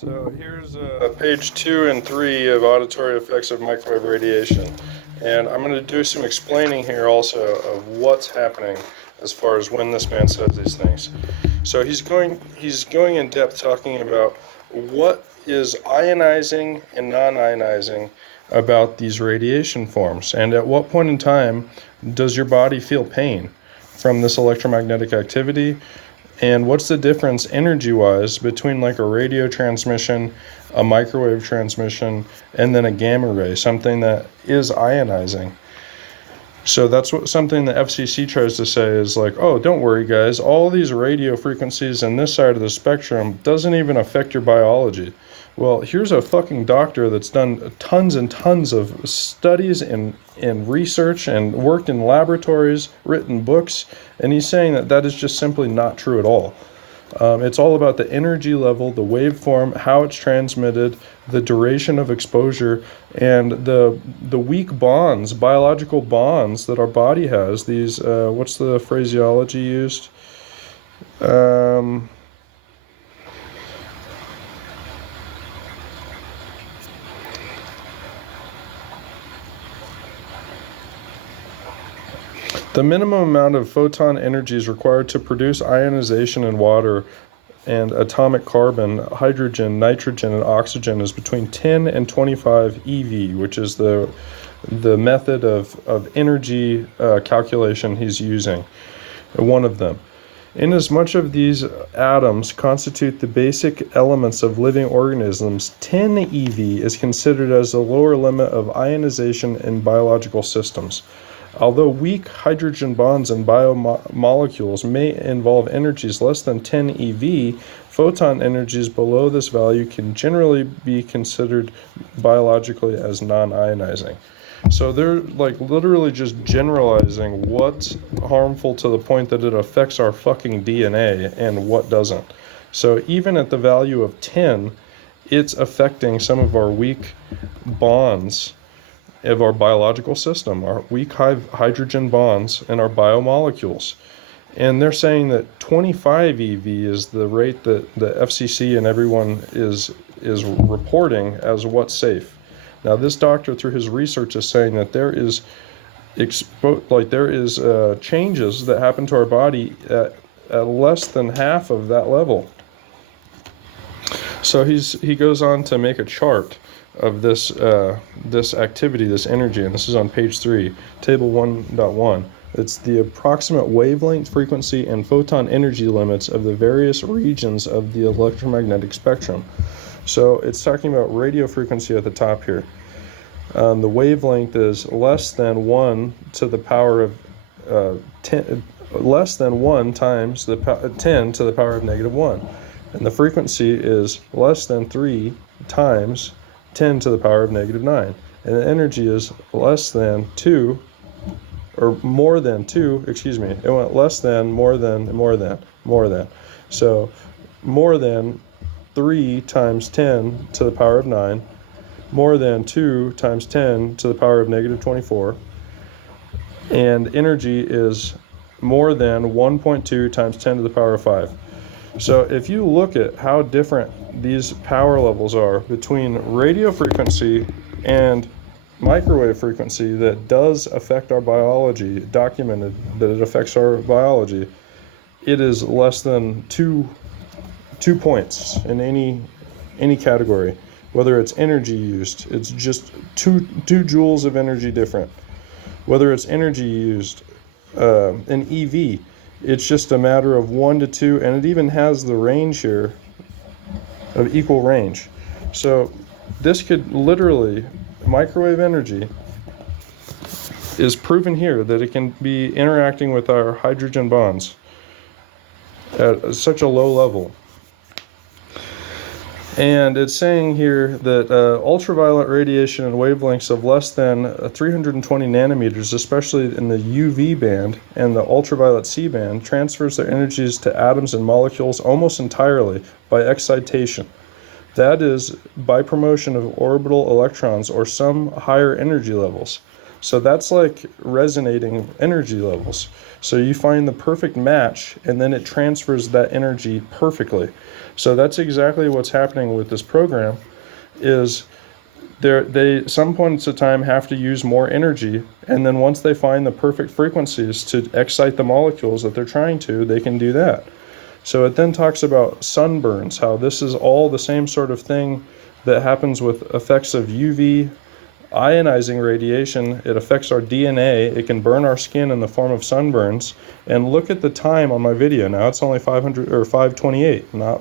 So here's page 2 and 3 of auditory effects of microwave radiation. And I'm going to do some explaining here also of what's happening as far as when this man says these things. So he's going in depth talking about what is ionizing and non-ionizing about these radiation forms, and at what point in time does your body feel pain from this electromagnetic activity, and what's the difference energy-wise between like a radio transmission, a microwave transmission, and then a gamma ray, something that is ionizing. So that's something the FCC tries to say is like, oh, don't worry guys, all these radio frequencies in this side of the spectrum doesn't even affect your biology. Well, here's a fucking doctor that's done tons and tons of studies and research and worked in laboratories, written books, and he's saying that that is just simply not true at all. It's all about the energy level, the waveform, how it's transmitted, the duration of exposure, and the weak bonds, biological bonds that our body has. These, what's the phraseology used? The minimum amount of photon energy is required to produce ionization in water and atomic carbon, hydrogen, nitrogen, and oxygen is between 10 and 25 eV, which is the method of energy calculation he's using, one of them. Inasmuch of these atoms constitute the basic elements of living organisms, 10 eV is considered as the lower limit of ionization in biological systems. Although weak hydrogen bonds in biomolecules may involve energies less than 10 eV, photon energies below this value can generally be considered biologically as non-ionizing. So they're like literally just generalizing what's harmful to the point that it affects our fucking DNA and what doesn't. So even at the value of 10, it's affecting some of our weak bonds of our biological system, our weak hydrogen bonds and our biomolecules. And they're saying that 25 EV is the rate that the FCC and everyone is reporting as what's safe. Now this doctor through his research is saying that there is changes that happen to our body at less than half of that level. So he goes on to make a chart of this activity, this energy, and this is on page 3, table 1.1. It's the approximate wavelength, frequency, and photon energy limits of the various regions of the electromagnetic spectrum. So it's talking about radio frequency at the top here. The wavelength is less than 1 to the power of 10, less than 1 times 10 to the power of negative 1. And the frequency is less than 3 times 10 to the power of negative 9. And the energy is less than 2, or more than 2, excuse me. It went less than, more than, more than, more than. So more than 3 times 10 to the power of 9, more than 2 times 10 to the power of negative 24. And energy is more than 1.2 times 10 to the power of 5. So if you look at how different these power levels are between radio frequency and microwave frequency that does affect our biology, documented that it affects our biology, it is less than 2 points in any category. Whether it's energy used, it's just 2 joules of energy different. Whether it's energy used in EV, it's just a matter of 1 to 2, and it even has the range here of equal range. So this could literally, microwave energy is proven here that it can be interacting with our hydrogen bonds at such a low level. And it's saying here that ultraviolet radiation and wavelengths of less than 320 nanometers, especially in the UV band and the ultraviolet C band, transfers their energies to atoms and molecules almost entirely by excitation. That is, by promotion of orbital electrons or some higher energy levels. So that's like resonating energy levels. So you find the perfect match, and then it transfers that energy perfectly. So that's exactly what's happening with this program. Is they some points of time have to use more energy, and then once they find the perfect frequencies to excite the molecules that they're trying to, they can do that. So it then talks about sunburns, how this is all the same sort of thing that happens with effects of UV ionizing radiation. It affects our DNA. It can burn our skin in the form of sunburns. And look at the time on my video now. It's only 500 or 528, not